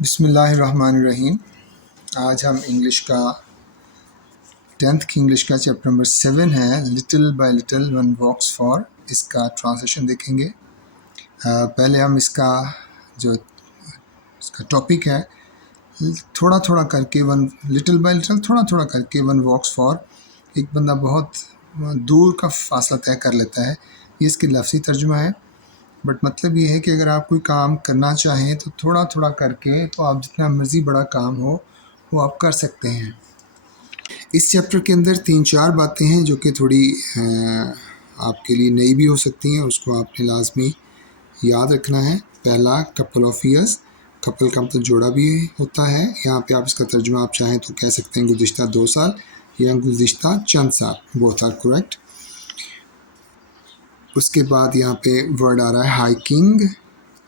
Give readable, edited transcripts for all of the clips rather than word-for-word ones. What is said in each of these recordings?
بسم اللہ الرحمن الرحیم۔ آج ہم انگلش کا 10th کی انگلش کا چیپٹر نمبر 7 ہے little by little one walks far, اس کا ٹرانسلیشن دیکھیں گے۔ پہلے ہم اس کا ٹاپک ہے تھوڑا تھوڑا کر کے لٹل بائی لٹل تھوڑا تھوڑا کر کے ون واکس فار، ایک بندہ بہت دور کا فاصلہ طے کر لیتا ہے، یہ اس کی لفظی ترجمہ ہے۔ بٹ مطلب یہ ہے کہ اگر آپ کوئی کام کرنا چاہیں تو تھوڑا تھوڑا کر کے تو آپ جتنا مرضی بڑا کام ہو وہ آپ کر سکتے ہیں۔ اس چیپٹر کے اندر 3-4 باتیں ہیں جو کہ تھوڑی آپ کے لیے نئی بھی ہو سکتی ہیں، اس کو آپ نے لازمی یاد رکھنا ہے۔ پہلا کپل آف ایئرس، کپل کا مطلب جوڑا بھی ہوتا ہے، یہاں پہ آپ اس کا ترجمہ آپ چاہیں تو کہہ سکتے ہیں گزشتہ 2 سال یا گزشتہ چند سال، بوتھ آر کریکٹ۔ اس کے بعد یہاں پہ ورڈ آ رہا ہے ہائکنگ،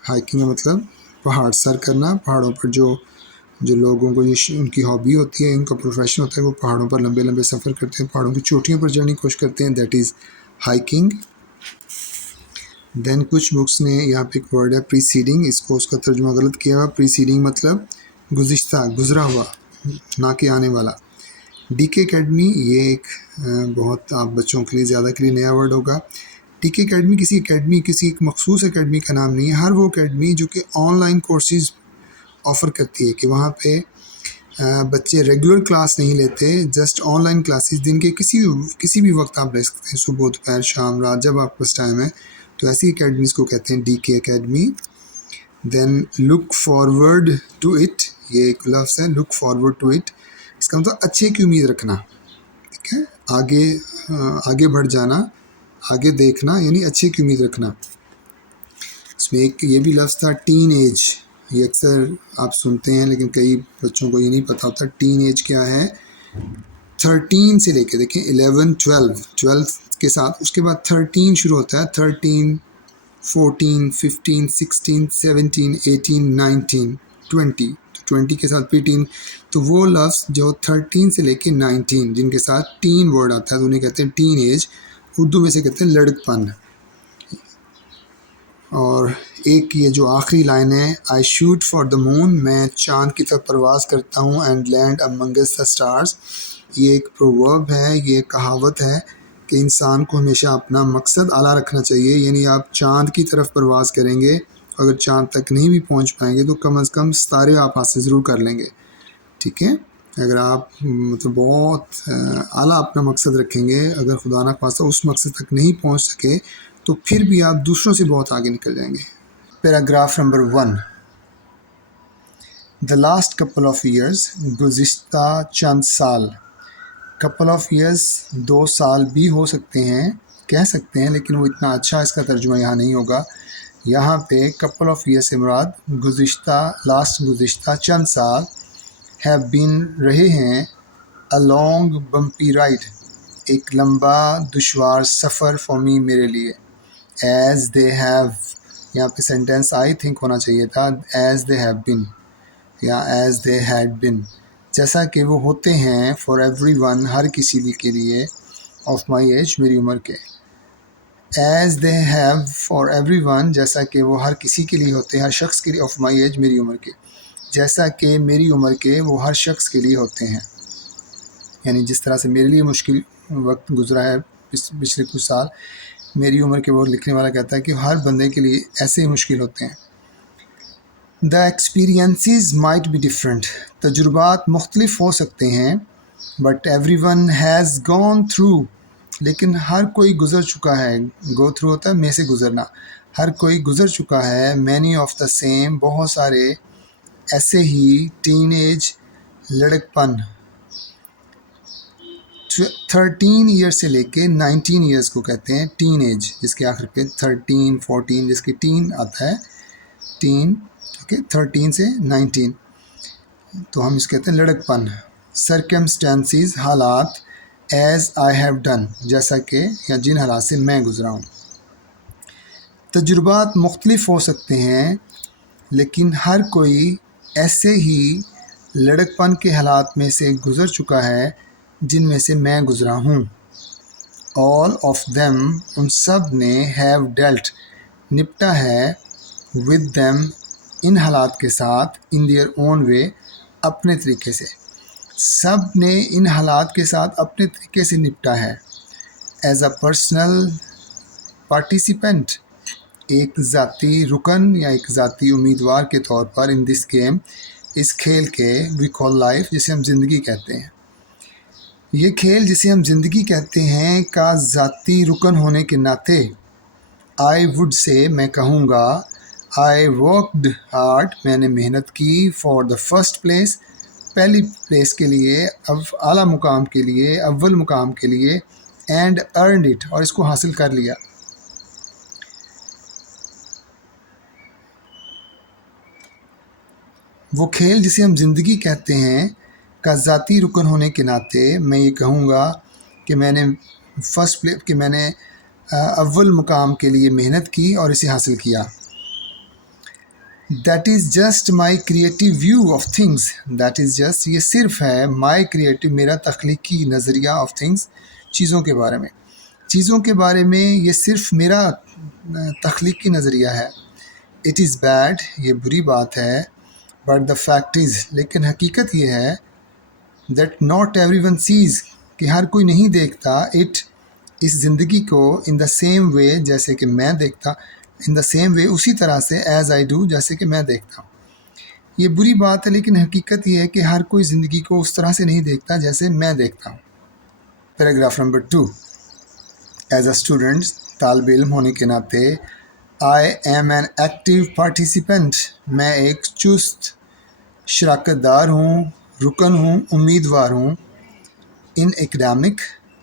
ہائکنگ کا مطلب پہاڑ سر کرنا، پہاڑوں پر جو لوگوں کو یہ ان کی ہابی ہوتی ہے، ان کا پروفیشن ہوتا ہے، وہ پہاڑوں پر لمبے لمبے سفر کرتے ہیں، پہاڑوں کی چوٹیوں پر جانے کی کوشش کرتے ہیں، دیٹ از ہائکنگ۔ دین کچھ بکس نے یہاں پہ ایک ورڈ ہے پریسیڈنگ، اس کا ترجمہ غلط کیا ہوا، پریسیڈنگ مطلب گزشتہ، گزرا ہوا، نہ کہ آنے والا۔ ڈی کے اکیڈمی، یہ ایک بہت آپ بچوں کے لیے زیادہ کے لیے نیا ورڈ ہوگا۔ ڈی کے اکیڈمی کسی ایک مخصوص اکیڈمی کا نام نہیں ہے، ہر وہ اکیڈمی جو کہ آن لائن کورسز آفر کرتی ہے، کہ وہاں پہ بچے ریگولر کلاس نہیں لیتے، جسٹ آن لائن کلاسز دن کے کسی بھی وقت آپ لے سکتے ہیں، صبح دوپہر شام رات، جب آپ پاس ٹائم ہے، تو ایسی اکیڈمیز کو کہتے ہیں D K academy. Then look forward to it, یہ ایک لفظ ہے لک فارورڈ ٹو اٹ، اس کا مطلب اچھے کی امید رکھنا، ٹھیک ہے، آگے بڑھ جانا، آگے دیکھنا، یعنی اچھے کی امید رکھنا۔ اس میں ایک یہ بھی لفظ تھا ٹین ایج، یہ اکثر آپ سنتے ہیں لیکن کئی بچوں کو یہ نہیں پتہ ہوتا ٹین ایج کیا ہے۔ 13 سے لے کے دیکھیں 11 12 کے ساتھ اس کے بعد 13 شروع ہوتا ہے، 13 14 15 16 17 18 19 20، 20 کے ساتھ پی-ٹین، تو وہ لفظ جو 13 سے لے کے 19 جن کے ساتھ ٹین ورڈ آتا ہے تو انہیں کہتے ہیں ٹین ایج، اردو میں سے کہتے ہیں لڑک پن۔ اور ایک یہ جو آخری لائن ہے آئی شوٹ فار دا مون، میں چاند کی طرف پرواز کرتا ہوں، and land amongst the stars, یہ ایک پروورب ہے، یہ ایک کہاوت ہے کہ انسان کو ہمیشہ اپنا مقصد اعلیٰ رکھنا چاہیے، یعنی آپ چاند کی طرف پرواز کریں گے، اگر چاند تک نہیں بھی پہنچ پائیں گے تو کم از کم ستارے آپ حاصل ضرور کر لیں گے، ٹھیک ہے۔ اگر آپ مطلب بہت اعلیٰ اپنا مقصد رکھیں گے، اگر خدا نہ خواستہ اس مقصد تک نہیں پہنچ سکے تو پھر بھی آپ دوسروں سے بہت آگے نکل جائیں گے۔ Paragraph number 1، the last couple of years, گزشتہ چند سال۔ کپل آف ایئرز 2 سال بھی ہو سکتے ہیں، کہہ سکتے ہیں، لیکن وہ اتنا اچھا اس کا ترجمہ یہاں نہیں ہوگا۔ یہاں پہ کپل آف ایئر سے مراد گزشتہ چند سال، ہیو بین رہے ہیں، اے لانگ بمپی رائڈ، ایک لمبا دشوار سفر، فار می میرے لیے، ایز دے ہیو، یہاں پہ سینٹینس آئی تھنک ہونا چاہیے تھا ایز دے ہیو بین یا ایز دے ہیڈ بین، جیسا کہ وہ ہوتے ہیں، فار ایوری ون، ہر کسی بھی کے لیے، آف مائی ایج، میری عمر کے، as they have for every one, جیسا کہ وہ ہر کسی کے لیے ہوتے ہیں، ہر شخص کے لیے، آف مائی ایج، میری عمر کے، جیسا کہ میری عمر کے وہ ہر شخص کے لیے ہوتے ہیں، یعنی جس طرح سے میرے لیے مشکل وقت گزرا ہے پچھلے کچھ سال، میری عمر کے وہ لکھنے والا کہتا ہے کہ ہر بندے کے لیے ایسے ہی مشکل ہوتے ہیں۔ The experiences might be different, تجربات مختلف ہو سکتے ہیں، but everyone has gone through, لیکن ہر کوئی گزر چکا ہے، گو تھرو ہوتا ہے میں سے گزرنا، ہر کوئی گزر چکا ہے، مینی آف دا سیم، بہت سارے ایسے ہی، ٹین ایج، لڑک پن، 13 ایئر سے لے کے 19 ایئرس کو کہتے ہیں ٹین ایج، جس کے آخر پہ 13 14 جس کی ٹین آتا ہے، ٹین، اوکے، 13 سے 19، تو ہم اس کہتے ہیں لڑک پن۔ سرکمسٹانسز، حالات، ایز آئی ہیو ڈن، جیسا کہ یا جن حالات سے میں گزرا ہوں۔ تجربات مختلف ہو سکتے ہیں، لیکن ہر کوئی ایسے ہی لڑک پن کے حالات میں سے گزر چکا ہے جن میں سے میں گزرا ہوں۔ آل آف دیم، ان سب نے، ہیو ڈیلٹ، نپٹا ہے، ود دیم، ان حالات کے ساتھ ان دیئر اون وے اپنے طریقے سے. سب نے ان حالات کے ساتھ اپنے طریقے سے نپٹا ہے. ایز اے پرسنل پارٹیسپینٹ، ایک ذاتی رکن یا ایک ذاتی امیدوار کے طور پر ان دس گیم، اس کھیل کے وی کال لائف، جسے ہم زندگی کہتے ہیں. یہ کھیل جسے ہم زندگی کہتے ہیں کا ذاتی رکن ہونے کے ناطے آئی وڈ سے، میں کہوں گا آئی ورکڈ ہارڈ، میں نے محنت کی، فار دا فرسٹ پلیس، پہلی پلیس کے لیے، اعلیٰ مقام کے لیے، اول مقام کے لیے، اینڈ ارنڈ اٹ، اور اس کو حاصل کر لیا. وہ کھیل جسے ہم زندگی کہتے ہیں کا ذاتی رکن ہونے کے ناطے میں یہ کہوں گا کہ میں نے کہ میں نے اول مقام کے لیے محنت کی اور اسے حاصل کیا. That is just my creative view of things, that is just, یہ صرف ہے مائی کریٹیو، میرا تخلیقی نظریہ آف تھنگس، چیزوں کے بارے میں. چیزوں کے بارے میں یہ صرف میرا تخلیقی نظریہ ہے. اٹ از بیڈ، یہ بری بات ہے. بٹ دا فیکٹ از، لیکن حقیقت یہ ہے، that not everyone says, کہ ہر کوئی نہیں دیکھتا، اٹ، اس زندگی کو، ان دا سیم وے، جیسے کہ میں دیکھتا، ان دا سیم وے، اسی طرح سے، ایز آئی ڈو، جیسے کہ میں دیکھتا ہوں. یہ بری بات ہے، لیکن حقیقت یہ ہے کہ ہر کوئی زندگی کو اس طرح سے نہیں دیکھتا جیسے میں دیکھتا ہوں. Paragraph number 2. As a student, طالب علم ہونے کے ناطے، I am an active participant, میں ایک چست شراکت دار ہوں، رکن ہوں، امیدوار ہوں. ان ایکڈیمک،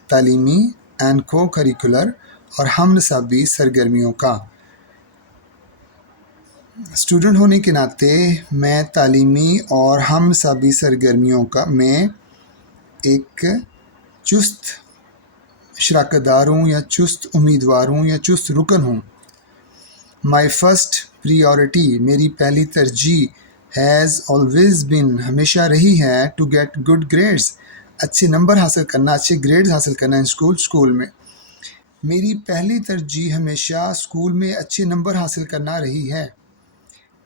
تعلیمی، اینڈ کو کریکولر، اور ہم نصابی سرگرمیوں کا. اسٹوڈنٹ ہونے کے ناطے میں تعلیمی اور ہم نصابی سرگرمیوں میں ایک چست شراکت دار ہوں، یا چست امیدوار ہوں، یا چست رکن ہوں. مائی فرسٹ پریورٹی، میری پہلی ترجیح، ہیز آلویز بن، ہمیشہ رہی ہے، ٹو گیٹ گڈ گریڈس، اچھے نمبر حاصل کرنا، اچھے گریڈز حاصل کرنا ان اسکول میں. میری پہلی ترجیح ہمیشہ اسکول میں اچھے نمبر حاصل کرنا رہی ہے.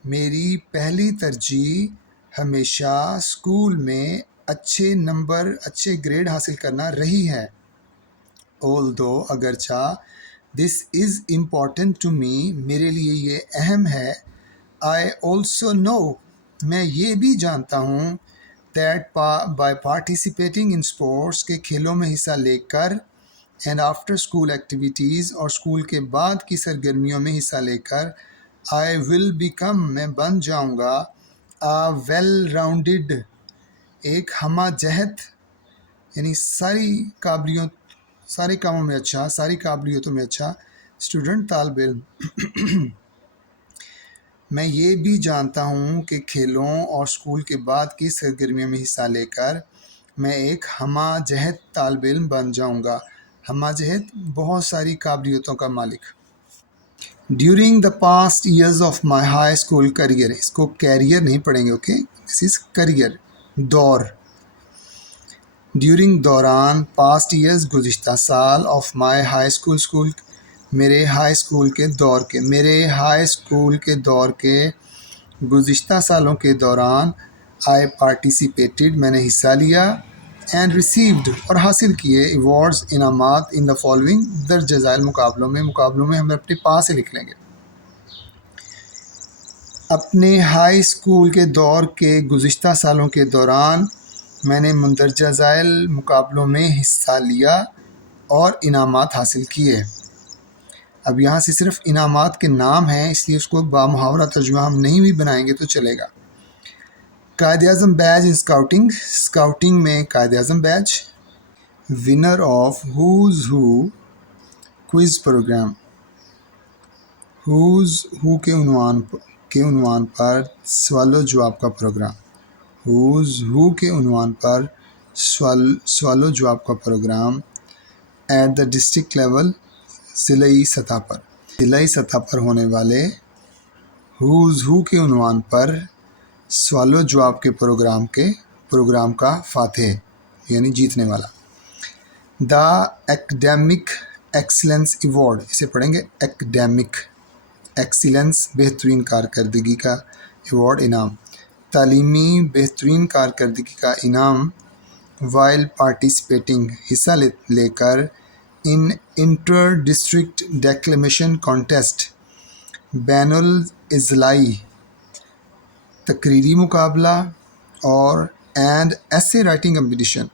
میری پہلی ترجیح ہمیشہ اسکول میں اچھے نمبر، اچھے گریڈ حاصل کرنا رہی ہے. although، اگرچہ، this is important to me، میرے لیے یہ اہم ہے. I also know، میں یہ بھی جانتا ہوں، that by participating in sports، کے کھیلوں میں حصہ لے کر، and after school activities، اور اسکول کے بعد کی سرگرمیوں میں حصہ لے کر، I will become، میں بن جاؤں گا، a well-rounded، ایک ہمہ جہت، یعنی سارے کاموں میں اچھا، ساری قابلیتوں میں اچھا اسٹوڈنٹ، طالب علم. میں یہ بھی جانتا ہوں کہ کھیلوں اور اسکول کے بعد کی سرگرمیوں میں حصہ لے کر میں ایک ہمہ جہت طالب علم بن جاؤں گا. ہمہ جہت، بہت ساری قابلیتوں کا مالک. During the past years of my high school career, اس کو کیریئر نہیں پڑھیں گے، اوکے، دس از کریئر، دور. ڈیورنگ، دوران، پاسٹ ایئرز، گزشتہ سال، آف مائی ہائی اسکول، میرے ہائی اسکول کے دور کے، میرے ہائی اسکول کے دور کے گزشتہ سالوں کے دوران، آئی پارٹیسپیٹڈ، میں نے حصہ لیا، اینڈ ریسیوڈ، اور حاصل کیے، ایوارڈز، انعامات، ان دا فالوئنگ، درج ذیل مقابلوں میں ہم اپنے پاس سے لکھ لیں گے. اپنے ہائی اسکول کے دور کے گزشتہ سالوں کے دوران میں نے مندرجہ ذیل مقابلوں میں حصہ لیا اور انعامات حاصل کیے. اب یہاں سے صرف انعامات کے نام ہیں، اس لیے اس کو بامحاورہ ترجمہ ہم نہیں بھی بنائیں گے تو چلے گا. قائد اعظم بیج ان اسکاؤٹنگ، اسکاؤٹنگ میں Quaid Azam badge. Winner of who's who quiz program, who's who کے عنوان پر سوال و جواب کا پروگرام. ہوز ہو کے عنوان پر سوال و جواب کا programme. At the district level, ضلعی سطح پر ہونے والے ہوز ہو کے عنوان پر سوال و جواب کے پروگرام کا فاتح، یعنی جیتنے والا. دا ایکڈیمک ایکسلنس ایوارڈ، اسے پڑھیں گے ایکڈیمک. ایکسیلنس بہترین کارکردگی کا ایوارڈ انعام، تعلیمی بہترین کارکردگی کا انعام وائل پارٹیسپیٹنگ حصہ لے کر ان انٹر ڈسٹرکٹ ڈیکلیمیشن کانٹیسٹ، بین الاضلاعی تقریری مقابلہ اور اینڈ ایسے رائٹنگ کمپٹیشن،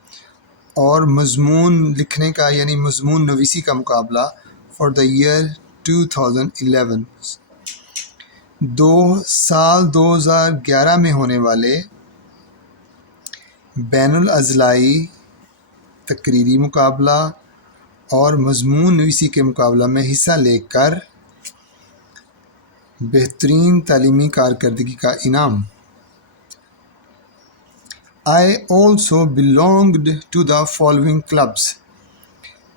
اور مضمون لکھنے کا یعنی مضمون نویسی کا مقابلہ فار دا ایئر 2011۔ سال 2011 میں ہونے والے بین الاضلاعی تقریری مقابلہ اور مضمون نویسی کے مقابلہ میں حصہ لے کر بہترین تعلیمی کارکردگی کا انعام۔ I also belonged to the following clubs۔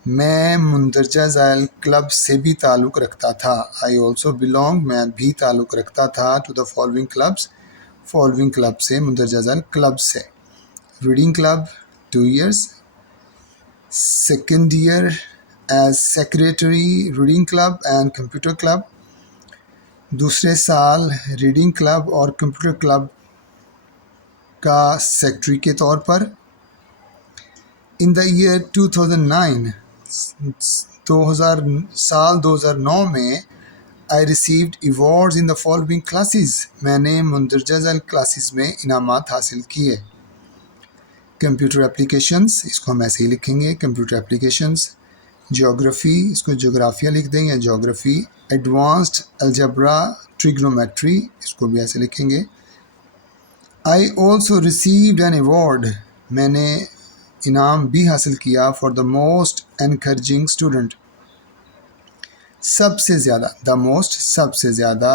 میں مندرجہ ذیل کلب سے بھی تعلق رکھتا تھا۔ I also belong میں بھی تعلق رکھتا تھا to the following clubs، following club سے مندرجہ ذیل کلب سے۔ Reading club 2 years، second year as secretary reading club and computer club, دوسرے سال ریڈنگ کلب اور کمپیوٹر کلب کا سیکٹری کے طور پر۔ ان دا ایئر 2009 سال 2009 میں I received awards in the following classes, میں نے مندرجہ ذیل کلاسز میں انعامات حاصل کیے۔ کمپیوٹر اپلیکیشنز، اس کو ہم ایسے ہی لکھیں گے کمپیوٹر اپلیکیشنز۔ جیوگرافی، اس کو جغرافیہ لکھ دیں یا جیوگرافی۔ ایڈوانسڈ الجبرا ٹریگنومیٹری، اس کو بھی ایسے لکھیں گے۔ I also received an award, میں نے انعام بھی حاصل کیا for the most encouraging student, سب سے زیادہ، دا موسٹ سب سے زیادہ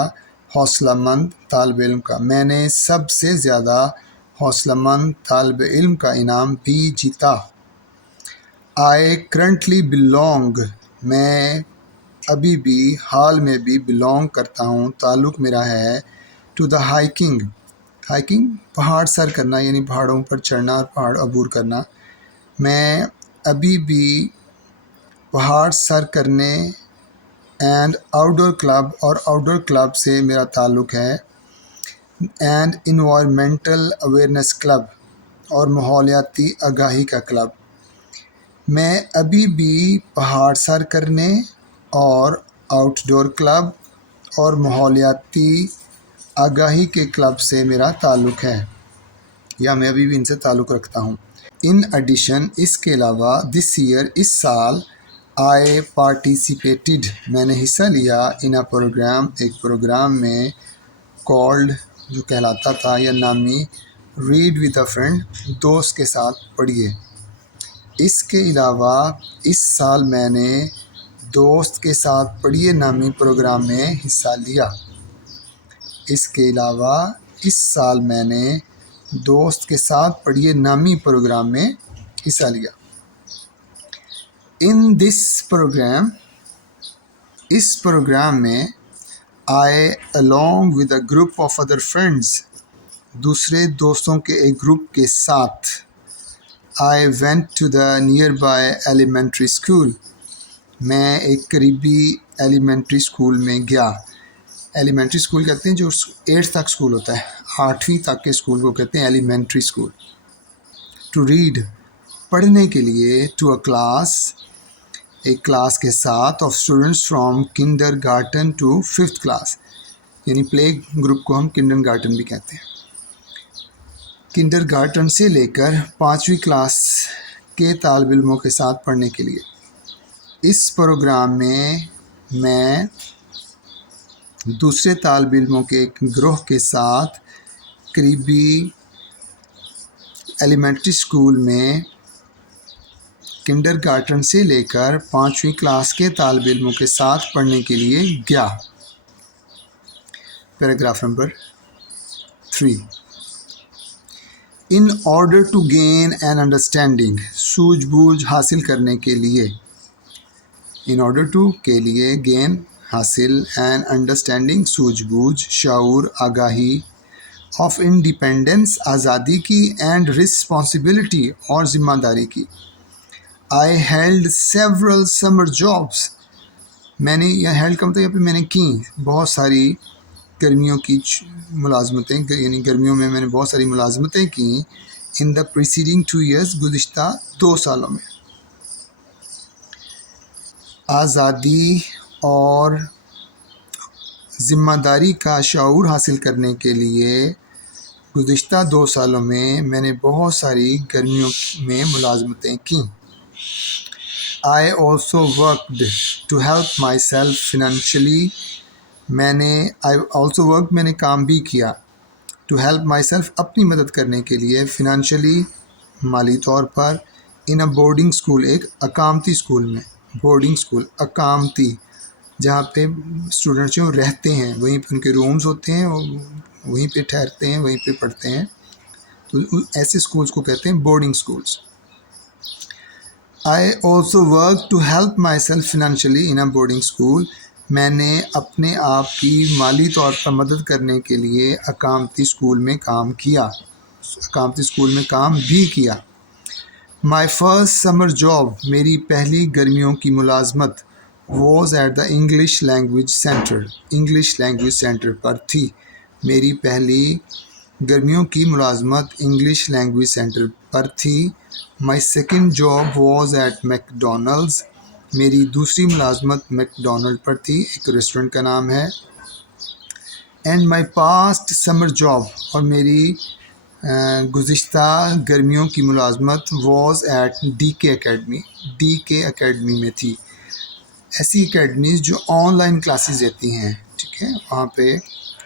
حوصلہ مند طالب علم کا، میں نے سب سے زیادہ حوصلہ مند طالب علم کا انعام بھی جیتا۔ آئی کرنٹلی بلونگ، میں ابھی بھی حال میں بھی بلونگ کرتا ہوں، تعلق میرا ہے ٹو دا ہائکنگ، ہائکنگ پہاڑ سر کرنا یعنی پہاڑوں پر چڑھنا اور پہاڑ عبور کرنا، میں ابھی بھی پہاڑ سر کرنے اینڈ آؤٹ ڈور کلب اور آؤٹ ڈور کلب سے میرا تعلق ہے، اینڈ انوائرمنٹل اویئرنیس کلب اور ماحولیاتی آگاہی کا کلب، میں ابھی بھی پہاڑ سر کرنے اور آؤٹ ڈور کلب اور ماحولیاتی آگاہی کے کلب سے میرا تعلق ہے، یا میں ابھی بھی ان سے تعلق رکھتا ہوں۔ ان ایڈیشن، اس کے علاوہ، دس ایئر اس سال، آئی پارٹیسپیٹڈ میں نے حصہ لیا ان اے پروگرام، ایک پروگرام میں کالڈ جو کہلاتا تھا یا نامی ریڈ ود اے فرینڈ، دوست کے ساتھ پڑھیے۔ اس کے علاوہ اس سال میں نے دوست کے ساتھ پڑھیے نامی پروگرام میں حصہ لیا۔ اس کے علاوہ اس سال میں نے دوست کے ساتھ پڑھیے نامی پروگرام میں حصہ لیا۔ ان دس پروگرام، اس پروگرام میں، آئی along with a group of other friends، دوسرے دوستوں کے ایک گروپ کے ساتھ، I went to the nearby elementary school، میں ایک قریبی ایلیمنٹری اسکول میں گیا۔ ایلیمنٹری اسکول کہتے ہیں جو 8 تک اسکول ہوتا ہے، 8ویں تک کے اسکول کو کہتے ہیں ایلیمنٹری اسکول۔ ٹو ریڈ، پڑھنے کے لیے، ٹو اے کلاس، ایک کلاس کے ساتھ، of students from kindergarten to 5th class, یعنی پلے گروپ کو ہم کنڈر گارٹن بھی کہتے ہیں۔ کنڈر گارٹن سے لے کر 5ویں کلاس کے طالب علموں کے ساتھ پڑھنے کے لیے۔ اس پروگرام میں دوسرے طالب علموں کے ایک گروہ کے ساتھ قریبی ایلیمنٹری اسکول میں کنڈر گارٹن سے لے کر 5ویں کلاس کے طالب علموں کے ساتھ پڑھنے کے لیے گیا۔ Paragraph number 3۔ In order to gain an understanding, سوجھ بوجھ حاصل کرنے کے لیے، ان آرڈر ٹو کے لیے، گین حاصل، این انڈرسٹینڈنگ سوجھ بوجھ، شعور آگاہی، آف انڈیپینڈنس آزادی کی، اینڈ رسپانسبلٹی اور ذمہ داری کی۔ آئی ہیلڈ سیورل سمر جابس، میں نے یا ہیلڈ کا مطلب یہاں پہ میں نے کی بہت ساری گرمیوں کی ملازمتیں، یعنی گرمیوں میں میں نے بہت ساری ملازمتیں کیں ان دا پریسیڈنگ 2 ایئرس، گزشتہ 2 سالوں میں. آزادی اور ذمہ داری کا شعور حاصل کرنے کے لیے گزشتہ 2 سالوں میں نے بہت ساری گرمیوں میں ملازمتیں کیں. I also worked to help myself financially. میں نے کام بھی کیا to help myself اپنی مدد کرنے کے لیے financially مالی طور پر in a boarding school، ایک اقامتی اسکول میں. بورڈنگ اسکول اقامتی، جہاں پہ اسٹوڈنٹس جو رہتے ہیں وہیں پہ ان کے رومز ہوتے ہیں، وہیں پہ ٹھہرتے ہیں، وہیں پہ پڑھتے ہیں، تو ایسے اسکولس کو کہتے ہیں boarding schools. I also work to help myself financially in a boarding school. میں نے اپنے آپ کی مالی طور پر مدد کرنے کے لیے اقامتی اسکول میں کام کیا، اقامتی اسکول میں کام بھی کیا. My first summer job، میری پہلی گرمیوں کی ملازمت was at the English language center، English language centre پر تھی. میری پہلی گرمیوں کی ملازمت انگلش لینگویج سینٹر پر تھی. My second job was at McDonald's، میری دوسری ملازمت میک ڈونلڈ پر تھی، ایک ریسٹورنٹ کا نام ہے. And my past summer job, اور میری گزشتہ گرمیوں کی ملازمت was at D K academy, D K academy میں تھی. ایسی اکیڈمیز جو آن لائن کلاسز دیتی ہیں، ٹھیک ہے، وہاں پہ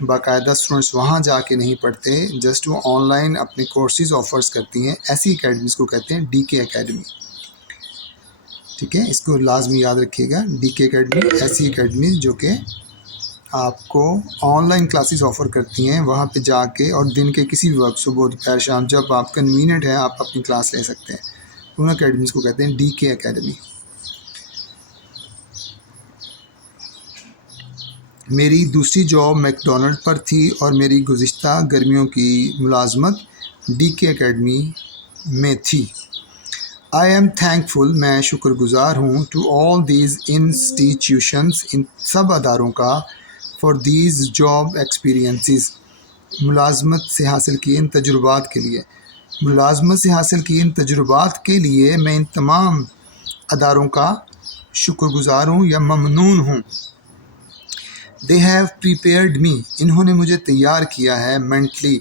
باقاعدہ اسٹوڈنٹس وہاں جا کے نہیں پڑھتے، جسٹ وہ آن لائن اپنے کورسز آفرز کرتی ہیں. ایسی اکیڈمیز کو کہتے ہیں ڈی کے اکیڈمی. ٹھیک ہے، اس کو لازمی یاد رکھیے گا. ڈی کے اکیڈمی ایسی اکیڈمیز جو کہ آپ کو آن لائن کلاسز آفر کرتی ہیں، وہاں پہ جا کے اور دن کے کسی بھی وقت، صبح دوپہر شام، جب آپ کنوینئنٹ ہے آپ اپنی کلاس لے سکتے ہیں. ان اکیڈمیز کو کہتے ہیں ڈی کے اکیڈمی. میری دوسری جاب میک ڈونلڈ پر تھی اور میری گزشتہ گرمیوں کی ملازمت ڈی کے اکیڈمی میں تھی. آئی ایم تھینک فل، میں شکر گزار ہوں، ٹو آل دیز انسٹیٹیوشنس، ان سب اداروں کا، فار دیز جاب ایکسپیرینسز، ملازمت سے حاصل کیے ان تجربات کے لیے. ملازمت سے حاصل کیے ان تجربات کے لیے میں ان تمام اداروں کا شکر گزار ہوں یا ممنون ہوں. دے ہیو پریپیئرڈ می، انہوں نے مجھے تیار کیا ہے، مینٹلی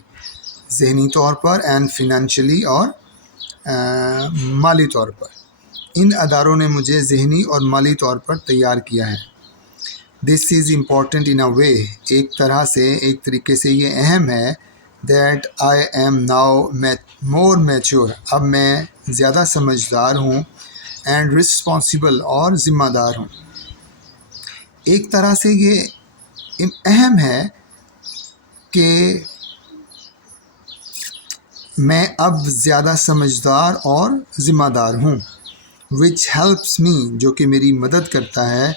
ذہنی طور پر، اینڈ فنانشلی اور مالی طور پر. ان اداروں نے مجھے ذہنی اور مالی طور پر تیار کیا ہے. دس از امپورٹنٹ ان اے وے، ایک طرح سے، ایک طریقے سے یہ اہم ہے. That I am now more mature, اب میں زیادہ سمجھدار ہوں، اینڈ رسپانسبل، اور ذمہ دار ہوں. ایک طرح سے یہ اہم ہے کہ میں اب زیادہ سمجھدار اور ذمہ دار ہوں. وچ ہیلپس می، جو کہ میری مدد کرتا ہے،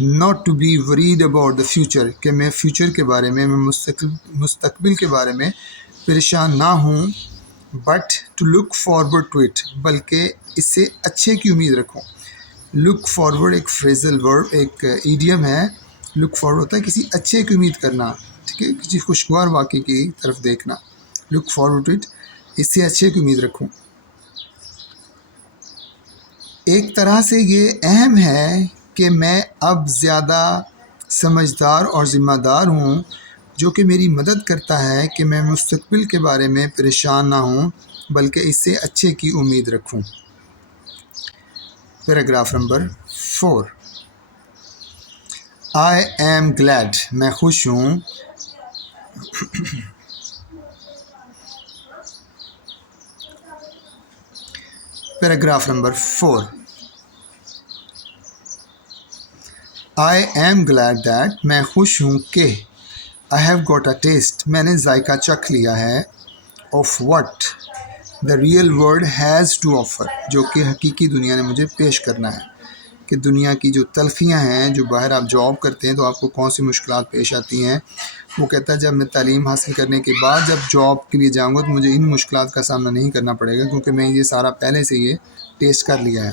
not to be worried about the future, کہ میں فیوچر کے بارے میں مستقبل کے بارے میں پریشان نہ ہوں. But to look forward to it, بلکہ اس سے اچھے کی امید رکھوں. لک فارورڈ ایک فریزل ورڈ، ایک ایڈیم ہے. لک فارورڈ ہوتا ہے کسی اچھے کی امید کرنا، ٹھیک ہے، کسی خوشگوار واقعے کی طرف دیکھنا. لک فارورڈ ٹو اٹ، اس سے اچھے کی امید رکھوں. ایک طرح سے یہ اہم ہے کہ میں اب زیادہ سمجھدار اور ذمہ دار ہوں، جو کہ میری مدد کرتا ہے کہ میں مستقبل کے بارے میں پریشان نہ ہوں، بلکہ اس سے اچھے کی امید رکھوں. Paragraph number 4. I am glad, میں خوش ہوں. Paragraph number 4. I am glad that, میں خوش ہوں کہ، I have got a test, میں نے ذائقہ چکھ لیا ہے، of what the real world has to offer, جو کہ حقیقی دنیا نے مجھے پیش کرنا ہے. کہ دنیا کی جو تلخیاں ہیں، جو باہر آپ جاب کرتے ہیں تو آپ کو کون سی مشکلات پیش آتی ہیں، وہ کہتا ہے جب میں تعلیم حاصل کرنے کے بعد جب جاب کے لیے جاؤں گا تو مجھے ان مشکلات کا سامنا نہیں کرنا پڑے گا، کیونکہ میں یہ سارا پہلے سے یہ ٹیسٹ کر لیا ہے.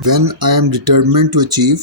When I am determined to achieve,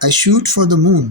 I shoot for the moon,